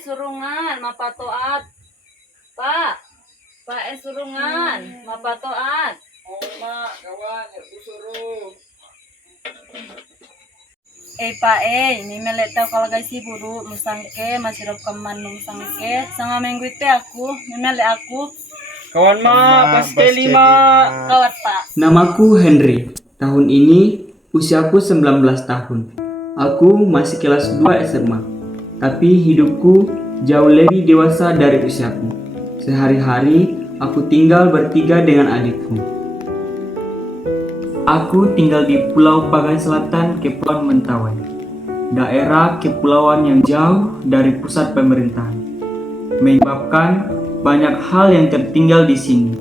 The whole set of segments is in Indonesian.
surungan mapatoat. Pak, surungan mapatoat. Oh mak, kawan, ya suruh. Pak ini melet tau kalau guys si buru musangke masih rokam manung sangke sama minggu itu aku memelek aku Kawan mak, pasti lima. kawat Pak. Namaku Henry. Tahun ini usiaku 19 tahun. Aku masih kelas 2 SMA. Tapi hidupku jauh lebih dewasa dari usiaku. Sehari-hari aku tinggal bertiga dengan adikku. Aku tinggal di Pulau Pagai Selatan, Kepulauan Mentawai. Daerah kepulauan yang jauh dari pusat pemerintahan. Menyebabkan banyak hal yang tertinggal di sini.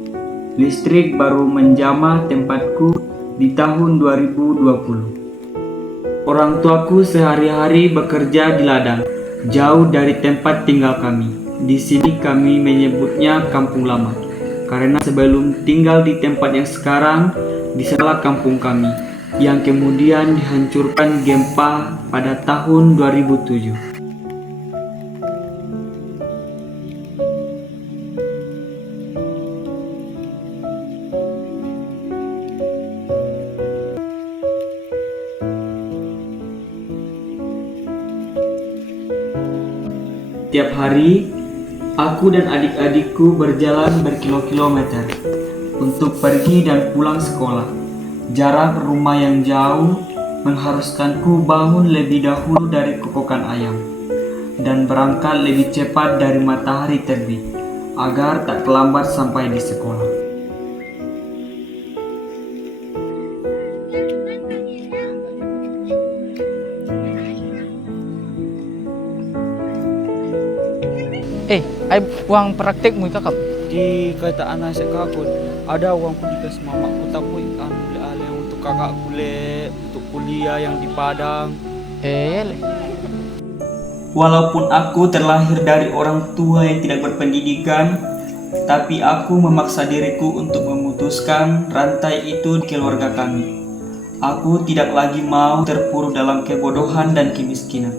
Listrik baru menjamah tempatku di tahun 2020. Orang tuaku sehari-hari bekerja di ladang, jauh dari tempat tinggal kami. Di sini kami menyebutnya Kampung Lama, karena sebelum tinggal di tempat yang sekarang, di sana kampung kami, yang kemudian dihancurkan gempa pada tahun 2007. Tiap hari, aku dan adik-adikku berjalan berkilo-kilometer untuk pergi dan pulang sekolah. Jarak rumah yang jauh mengharuskanku bangun lebih dahulu dari kokokan ayam dan berangkat lebih cepat dari matahari terbit agar tak terlambat sampai di sekolah. Ai uang praktekmu kakak. Di kata anak sekakut, ada uangku dikasih mamaku tapi ale untuk kakakku untuk kuliah yang di Padang. Walaupun aku terlahir dari orang tua yang tidak berpendidikan, tapi aku memaksa diriku untuk memutuskan rantai itu di keluarga kami. Aku tidak lagi mau terpuruk dalam kebodohan dan kemiskinan.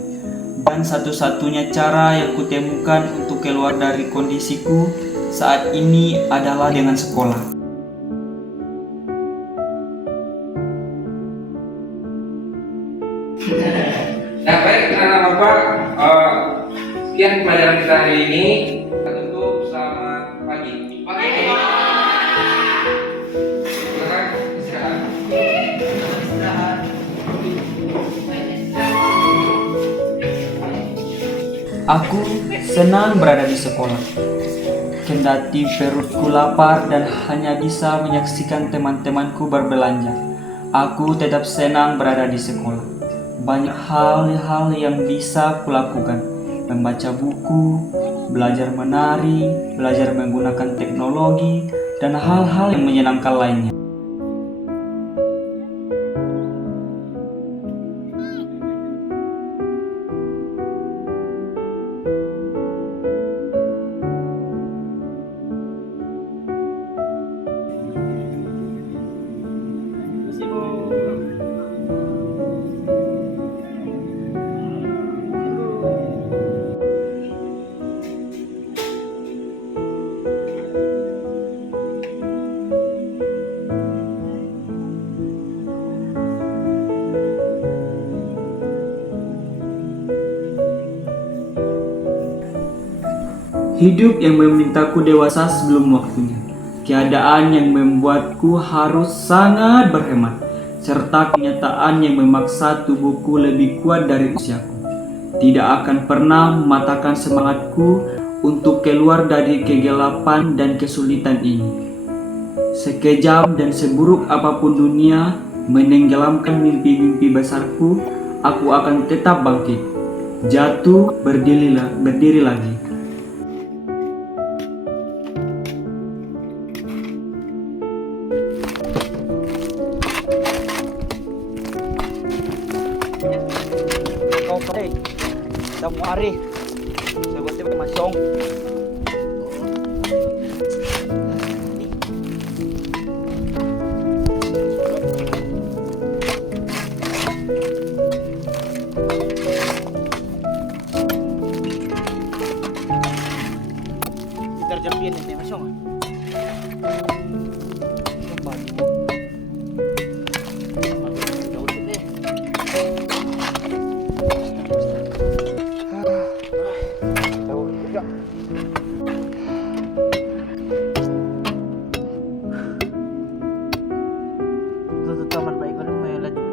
Dan satu-satunya cara yang kutemukan untuk keluar dari kondisiku saat ini adalah dengan sekolah. Nah baik anak bapak, sekian pelajaran kita hari ini. Kita tutup, selamat pagi. Silakan istirahat. Aku senang berada di sekolah. Kendati perutku lapar dan hanya bisa menyaksikan teman-temanku berbelanja, aku tetap senang berada di sekolah. Banyak hal-hal yang bisa kulakukan, membaca buku, belajar menari, belajar menggunakan teknologi, dan hal-hal yang menyenangkan lainnya. Hidup yang memintaku dewasa sebelum waktunya. Keadaan yang membuatku harus sangat berhemat, serta kenyataan yang memaksa tubuhku lebih kuat dari usiaku, tidak akan pernah mematahkan semangatku untuk keluar dari kegelapan dan kesulitan ini. Sekejam dan seburuk apapun dunia menenggelamkan mimpi-mimpi besarku, aku akan tetap bangkit, jatuh, berdiri lagi. Kau kau, tamu hari, saya buat masong. ini masuk. Taman baik ko may lanjut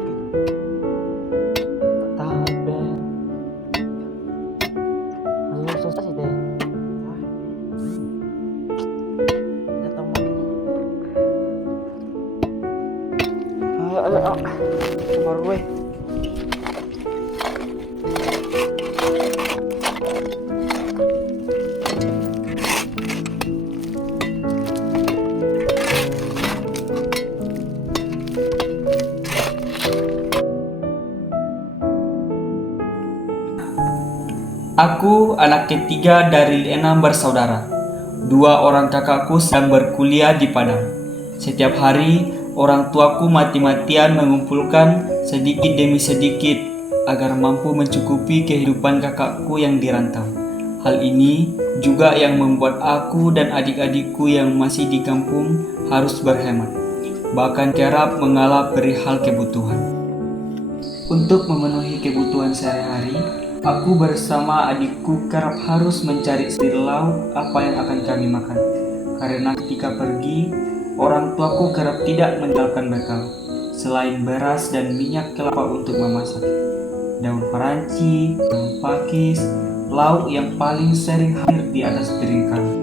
Tahan Ben. Masih susah sih deh. datang mo. Kamar gue. Aku anak ketiga dari 6 bersaudara. 2 orang kakakku sedang berkuliah di Padang. Setiap hari, orang tuaku mati-matian mengumpulkan sedikit demi sedikit agar mampu mencukupi kehidupan kakakku yang dirantau. Hal ini juga yang membuat aku dan adik-adikku yang masih di kampung harus berhemat, bahkan kerap mengalah perihal kebutuhan. Untuk memenuhi kebutuhan sehari-hari, aku bersama adikku kerap harus mencari sendiri lauk apa yang akan kami makan. Karena ketika pergi, orang tuaku kerap tidak meninggalkan bekal, selain beras dan minyak kelapa untuk memasak. Daun paranci, daun pakis, lauk yang paling sering hadir di atas piring kami.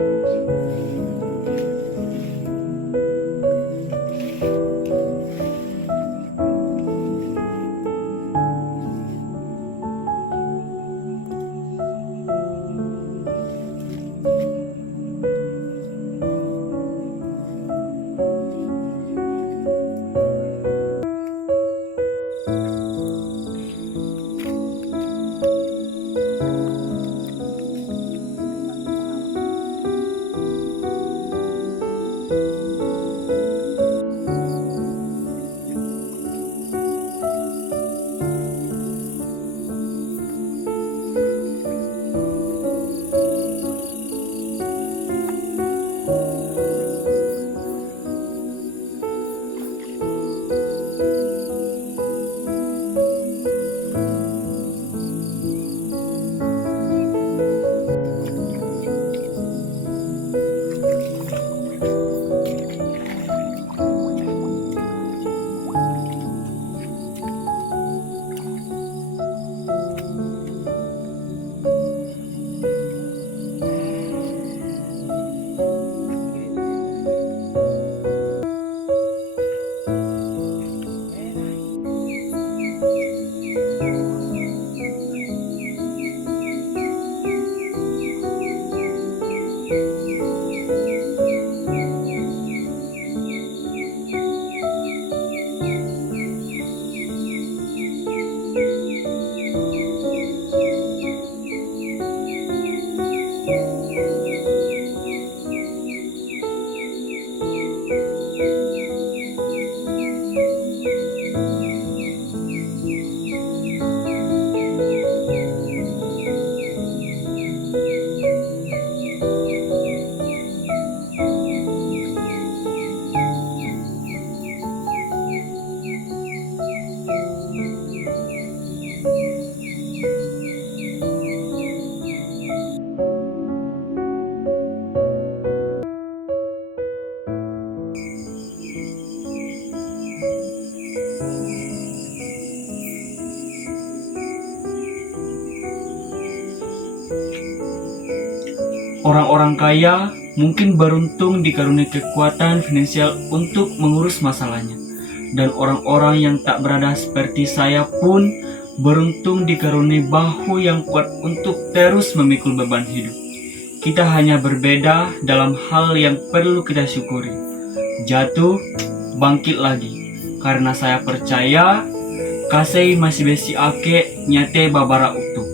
Orang-orang kaya mungkin beruntung dikaruniai kekuatan finansial untuk mengurus masalahnya. Dan orang-orang yang tak berada seperti saya pun beruntung dikaruniai bahu yang kuat untuk terus memikul beban hidup. Kita hanya berbeda dalam hal yang perlu kita syukuri. Jatuh, bangkit lagi. Karena saya percaya, kasih masih besi ake nyate babara utuh.